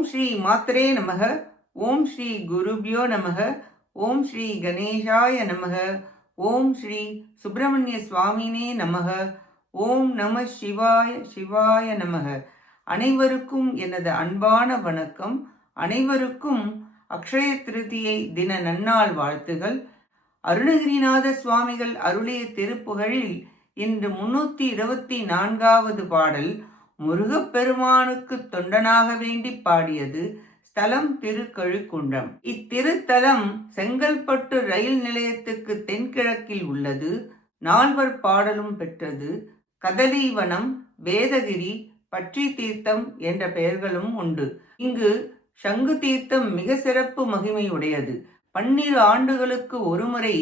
ஓம் ஸ்ரீ மாத்ரே நமக. ஓம் ஸ்ரீ குருபியோ நமக. ஓம் ஸ்ரீ கணேஷாய நமக. ஓம் ஸ்ரீ சுப்பிரமணிய சுவாமினே நமக. ஓம் நம சிவாய சிவாய நமக. அனைவருக்கும் எனது அன்பான வணக்கம். அனைவருக்கும் அக்ஷய திருதியை தின நன்னாள் வாழ்த்துகள். அருணகிரிநாத சுவாமிகள் அருளிய திருப்புகழில் இன்று 324வது பாடல் முருகப்பெருமானுக்கு தொண்டனாக வேண்டி பாடியது. ஸ்தலம் திருக்கழுக்குன்றம். இத்திருத்தலம் செங்கல்பட்டு ரயில் நிலையத்துக்கு தென்கிழக்கில் உள்ளது. நால்வர் பாடலும் பெற்றது. கதலீவனம், வேதகிரி, பற்றி தீர்த்தம் என்ற பெயர்களும் உண்டு. இங்கு சங்கு தீர்த்தம் மிக சிறப்பு மகிமையுடையது. 12 ஆண்டுகளுக்கு ஒருமுறை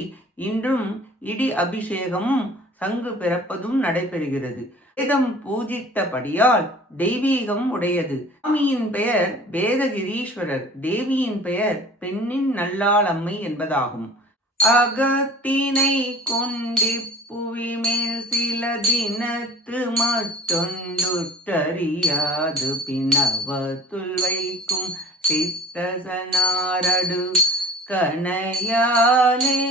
இன்றும் இடி அபிஷேகமும் சங்கு பிறப்பதும் நடைபெறுகிறது. வேதம் பூஜித்தபடியால் தெய்வீகம் உடையது. சுவாமியின் பெயர் வேதகிரீஸ்வரர், தேவியின் பெயர் பெண்ணின் நல்லாள் அம்மை என்பதாகும். அகத்தினை கொண்டி புவி மேல் சில தினத்து மற்றொன்றுற்றறியாது பின்னவத்துள் வைக்கும் சித்தசனாரடு கனையாலே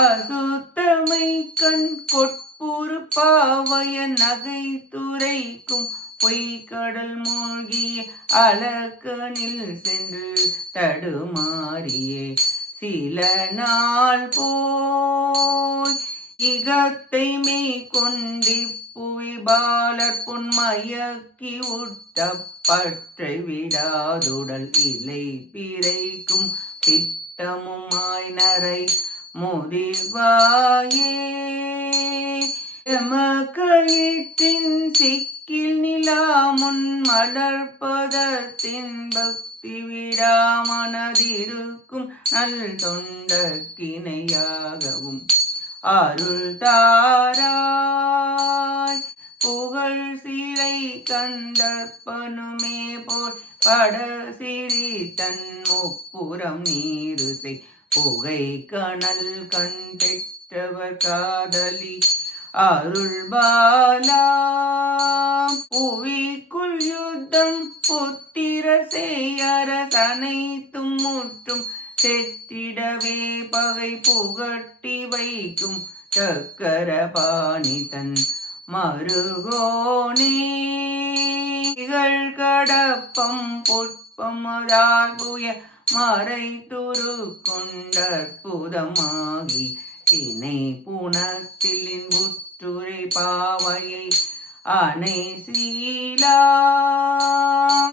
அசுத்தமை கண் கொட்புறு பாவைய நகை துரைக்கும் பொய்கடல் மூழ்கிய அலக்கனில் சென்று தடுமாறியே சில நாள் போய் இகத்தை மெய் கொண்டி புவி பாலர் பொன்மயக்கி உட்ட பற்றை விடாதுடல் இலை பிறைக்கும் திட்டமுமாய் நரை முதிர்வாயே எமக்களிற்றின் சிக்கில் நிலாமுன் மலர்பதத்தின் பக்தி விடாமனதிருக்கும் நல் தொண்டக்கிணையாகவும் அருள் தாராய் புகழ் சிலை கண்டற்பனுமே போல் பட சிறி தன் முப்புறம் நீருசை புகை கணல் கண்டெற்றவர் காதலி அருள் பாலா புவிக்குள் யுத்தம் புத்திர செய்யரசனைத்தும் முற்றும் செத்திடவே பகை புகட்டி வைக்கும் சக்கரபாணி தன் மருகோனே கடப்பம் புட்பமதாகுய மறை துரு கொண்டற்புதமாகி தினை புனத்திலின் புற்றுரை பாவையை அணை சீலா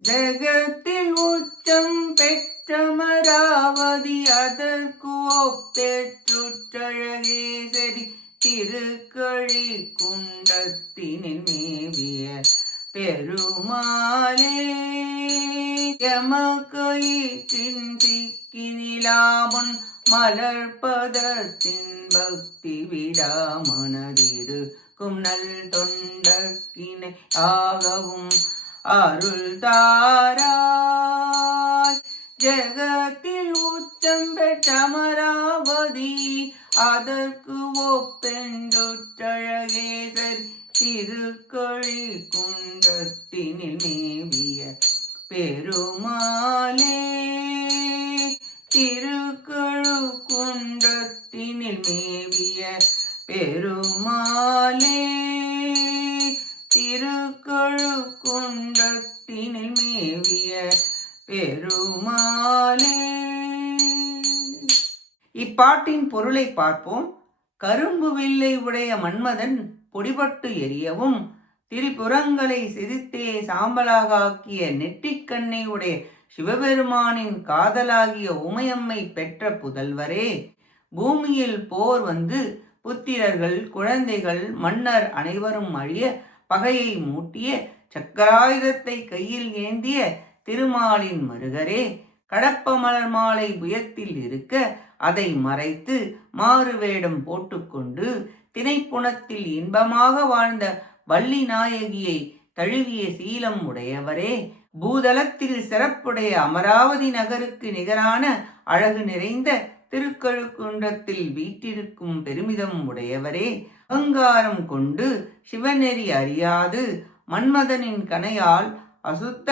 ஜகத்தில் உச்சம் பெற்றமராவதி அதற்கு ஒப்பெற்றுற்றழகே சரி திருக்கழி குண்டத்தினில் மேவிய பெருமாளே எமக்கயிற்றின் சிக்கினிலாமன் மலர்பதத்தின் பக்தி விடாமனதிருக்கும் நல் தொண்டக்கினை ஆகவும் அருள் தாராய் ஜெகத்தில் உச்சம் பெற்றமராவதி அதற்கு ஒப்பென்றொற்றழகேசர் திருக்கழி குண்டத்தினில் மேவிய பெருமாளே திருக்கழு குண்டத்தினில் மேவிய பெருமாளே திருக்கழு குண்டத்தினில் மேவிய பெருமாளே. இப்பாட்டின் பொருளை பார்ப்போம். கரும்பு வில்லை உடைய மன்மதன் பொடிபட்டு எரியவும் திரிபுரங்களை சிரித்தே சாம்பலாக ஆக்கிய நெற்றிக்கண்ணை உடைய சிவபெருமானின் காதலாகிய உமையம்மை பெற்ற புதல்வரே, பூமியில் போர் வந்து புத்திரர்கள் குழந்தைகள் மன்னர் அனைவரும் அழிய பகையை மூட்டிய சக்கராயுதத்தை கையில் ஏந்திய திருமாலின் மருகரே, கடப்ப மலர் மாலை புயத்தில் இருக்க அதை மறைத்து மாறு வேடம் போட்டுக்கொண்டு திணைப்புணத்தில் இன்பமாக வாழ்ந்த வள்ளி நாயகியை தழுவிய சீலம் உடையவரே, பூதலத்தில் சிறப்புடைய அமராவதி நகருக்கு நிகரான அழகு நிறைந்த திருக்கழுக்குன்றத்தில் வீற்றிருக்கும் பெருமிதம் உடையவரே, அகங்காரம் கொண்டு சிவநெறி அறியாது மன்மதனின் கணையால் அசுத்த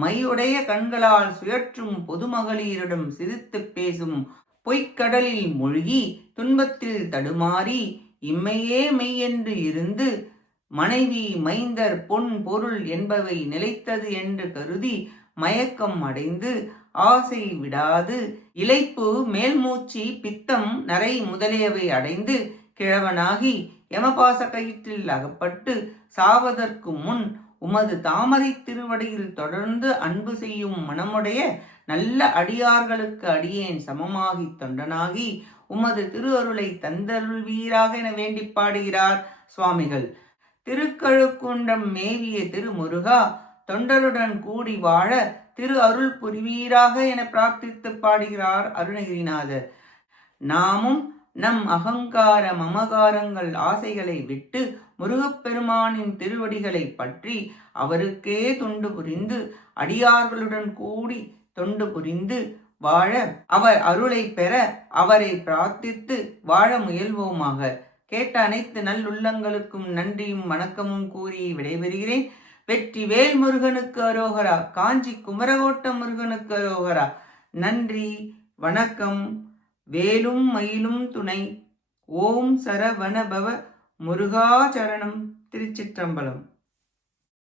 மையுடைய கண்களால் சுழற்றும் பொதுமகளிரிடம் சிரித்துப் பேசும் பொய்க்கடலில் மூழ்கி துன்பத்தில் தடுமாறி இம்மையே மெய்யென்று இருந்து மனைவி மைந்தர் பொன் பொருள் என்பவை நிலைத்தது என்று கருதி மயக்கம் அடைந்து ஆசை விடாது இளைப்பு மேல்மூச்சு பித்தம் நரை முதலியவை அடைந்து கிழவனாகி யமபாச கயிற்றில் அகப்பட்டு சாவதற்கு முன் உமது தாமரை திருவடியில் தொடர்ந்து அன்பு செய்யும் மனமுடைய நல்ல அடியார்களுக்கு அடியேன் சமமாகி தொண்டனாகி உமது திரு அருளை தந்தருள்வீராக என வேண்டி பாடுகிறார் சுவாமிகள். திருக்கழுக்குன்றம் மேவிய திருமுருகா, தொண்டருடன் கூடி வாழ திரு அருள் புரிவீராக என பிரார்த்தித்து பாடுகிறார் அருணகிரிநாதர். நாமும் நம் அகங்கார மமகாரங்கள் ஆசைகளை விட்டு முருகப்பெருமானின் திருவடிகளை பற்றி அவருக்கே தொண்டு புரிந்து அடியார்களுடன் கூடி தொண்டு புரிந்து வாழ அவர் அருளை பெற அவரை பிரார்த்தித்து வாழ முயல்வோமாக. கேட்ட அனைத்து நல்லுள்ளங்களுக்கும் நன்றியும் வணக்கமும் கூறி விடைபெறுகிறேன். வெற்றி வேல் முருகனுக்கு அரோகரா. காஞ்சி குமரகோட்ட முருகனுக்கு அரோகரா. நன்றி, வணக்கம். வேலும் மயிலும் துணை. ஓம் சரவணபவ முருகாச்சரணம். திருச்சிற்றம்பலம்.